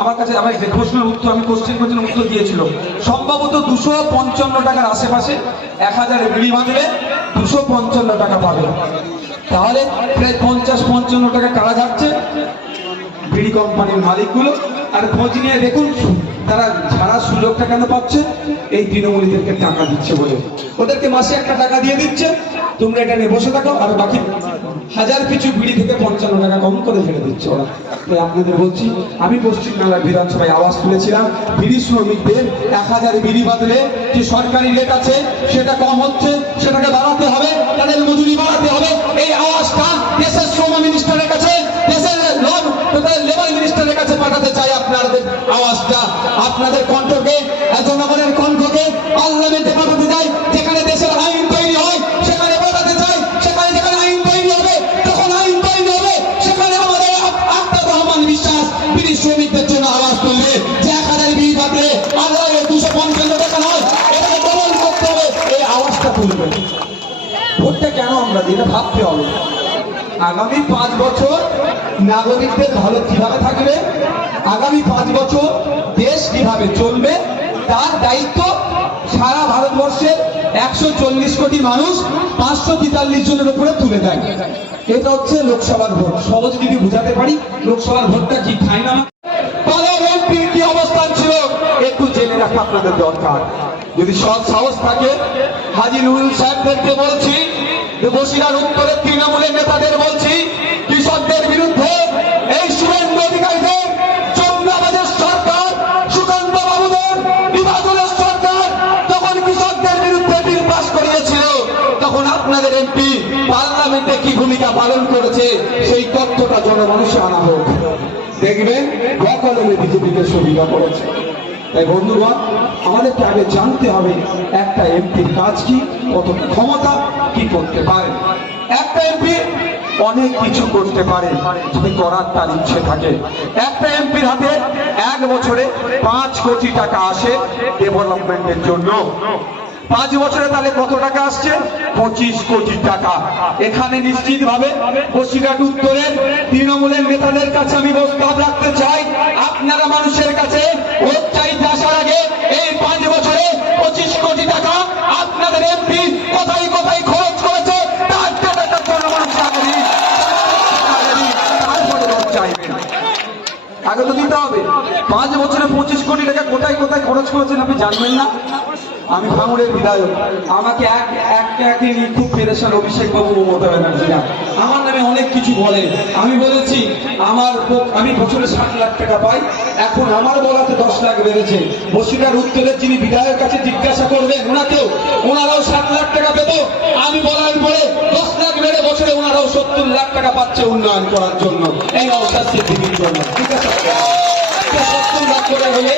আমার কাছে আমার প্রশ্নের উত্তর, আমি কোশ্চেন উত্তর দিয়েছিল সম্ভবত 255 টাকার আশেপাশে 1000 বিড়ি বাঁধলে 255 টাকা পাবে। তাহলে প্রায় 50-55 টাকা কারা যাচ্ছে বিড়ি কোম্পানির মালিকগুলো। আর খোঁজ নিয়ে দেখুন তারা ছাড়ার সুযোগটা কেন পাচ্ছে, এই তৃণমূলীদেরকে টাকা দিচ্ছে বলে। ওদেরকে মাসে একটা টাকা দিয়ে দিচ্ছে, তোমরা এটা নিয়ে বসে থাকো, আর বাকি হাজার কিছু বিড়ি থেকে 55 টাকা কম করে ফেলে দিচ্ছে ওরা। তাই আপনাদের বলছি, আমি পশ্চিমবাংলার বিধানসভায় আওয়াজ তুলেছিলাম, বিড়ি শ্রমিকদের 1000 বিড়ি বাদলে যে সরকারি রেট আছে সেটা কম হচ্ছে, সেটাকে বাড়াতে হবে, তাদের মজুরি বাড়াতে হবে। এই আওয়াজটা দেশের শ্রম মিনিস্টারের কাছে, দেশের লেবার মিনিস্টারের কাছে পাঠাতে চাই। আপনাদের আওয়াজটা, আপনাদের কণ্ঠকে, জনগণের কণ্ঠকে পার্লামেন্টে পাঠাতে চাই। যেখানে দেশের আইন তৈরি হয় সেখানে পাঠাতে চাই। সেখানে যেখানে আইন তৈরি হবে, তখন আইন তৈরি হবে। সেখানে আমাদের আক্তার রহমান বিশ্বাস বিড়ি শ্রমিকদের জন্য আওয়াজ তুলবে যে 1000 বিড়ি বাদলে 255 টাকা নয়, এটাকে ডবল করতে হবে। এই আওয়াজটা তুলবে। ভোটটা কেন আমরা দিই, এটা ভাবতে হবে। আগামী 5 বছর নাগরিকদের ভালো কিভাবে থাকবে, আগামী 5 বছর দেশ কিভাবে চলবে, তার দায়িত্ব সারা ভারতবর্ষের 140 কোটি মানুষ 543 জনের উপরে তুলে দেয়। এটা হচ্ছে লোকসভার ভোট। সহজ যদি বুঝাতে পারি, লোকসভার ভোটটা কি খাই না, এমপির কি অবস্থান ছিল একটু জেনে রাখা আপনাদের দরকার। যদি সৎ সাহস থাকে, হাজী নুরুল সাহেবদেরকে বলছি, বসিরার উত্তরে তৃণমূলের নেতাদের বলছি, কৃষকদের বিরুদ্ধে এই শুভেন্দু অধিকারীদের, চন্দ্রাবাজের সরকার, সুকান্ত বাবুদের, বিভাজনের সরকার তখন কৃষকদের বিরুদ্ধে বিল পাস করিয়েছিল, তখন আপনাদের এমপি পার্লামেন্টে কি ভূমিকা পালন করেছে সেই তথ্যটা জনমানুষে আনা হোক। দেখবেন বকলমে বিজেপিকে সুবিধা করেছে। তাই বন্ধুগণ, আমাদেরকে আগে জানতে হবে একটা এমপির কাজ কি, কত ক্ষমতা, কি করতে পারে। একটা এমপি অনেক কিছু করতে পারে যদি করার তার ইচ্ছে থাকে। একটা এমপির হাতে 1 বছরে 5 কোটি টাকা আসে ডেভেলপমেন্টের জন্য। 5 বছরে তাহলে কত টাকা আসছে? 25 কোটি টাকা। এখানে নিশ্চিত ভাবে বসিরহাট উত্তরের তৃণমূলের নেতাদের কাছে আমি প্রস্তাব রাখতে চাই, আপনারা মানুষের কাছে ভোট চাইতে আসার আগে এই 5 বছরে 25 কোটি টাকা আপনাদের এমপি কোথায় কোথায় খরচ করেছে তার টাকাটা জনগণ তারপরে ভোট চাইবেন। আগে তো দিতে হবে। 5 বছরে 25 কোটি টাকা কোথায় কোথায় খরচ করেছেন আপনি জানবেন না? আমি ভাঙড়ের বিধায়ক, আমাকে একে নিয়ে খুব পেরেশান অভিষেক বাবু, মমতা ব্যানার্জিরা আমার নামে অনেক কিছু বলে। আমি বলেছি আমি বছরে 7 লাখ টাকা পাই, এখন আমার বলাতে 10 লাখ বেড়েছে। বসিরহাট উত্তরের যিনি বিধায়কের কাছে জিজ্ঞাসা করবেন, ওনারাও 7 লাখ টাকা পেত, আমি বলার পরে 10 লাখ বেড়ে বছরে ওনারাও 70 লাখ টাকা পাচ্ছে উন্নয়ন করার জন্য, এই অবস্থা সিদ্ধির জন্য। ঠিক আছে, 70 লাখ করে হলে